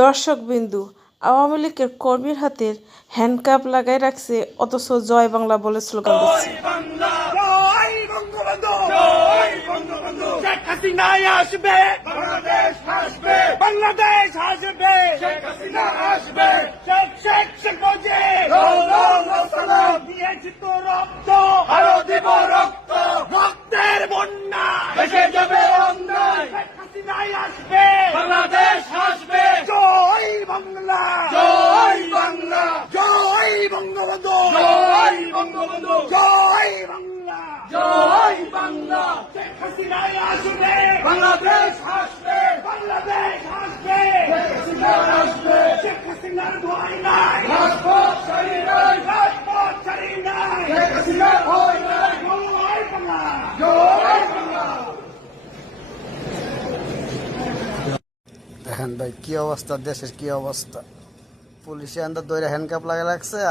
দর্শকবিন্দু, আওয়ামী লীগের কর্মীর হাতের হ্যান্ডকাপ লাগাই রাখছে, অথচ জয় বাংলা বলে স্লোগান দিচ্ছে। শেখ হাসিনা আসবে, বাংলাদেশ আসবে, বাংলাদেশ আসবে, শেখ হাসিনা আসবে, শেখ শেখ শেখ মুজিব দিয়েছি তো রক্ত, আরো দিব রক্ত, রক্তের বন্যা ভেসে যাবে অন্যায়, শেখ হাসিনা আসবে, বাংলাদেশ আসবে, জয় বাংলা, জয় বাংলা, জয় বঙ্গবন্ধু, জয় বঙ্গবন্ধু, জয় বাংলা, জয় বাংলা, শেখ হাসিনা আসবে, বাংলাদেশ আসবে, বাংলাদেশ আসবে, শেখ হাসিনা আসবে, শেখ হাসিনার ভয় নাই, রাজপথ ছাড়ি নাই, রাজপথ ছাড়ি নাই, শেখ হাসিনার ভয় নাই, জয় বাংলা, জয় বাংলা। দেখেন ভাই কি অবস্থা, দেশের কি অবস্থা। পুলিশে আন্দা দইরা হ্যান্ডকাপ লাগা লাগছে আর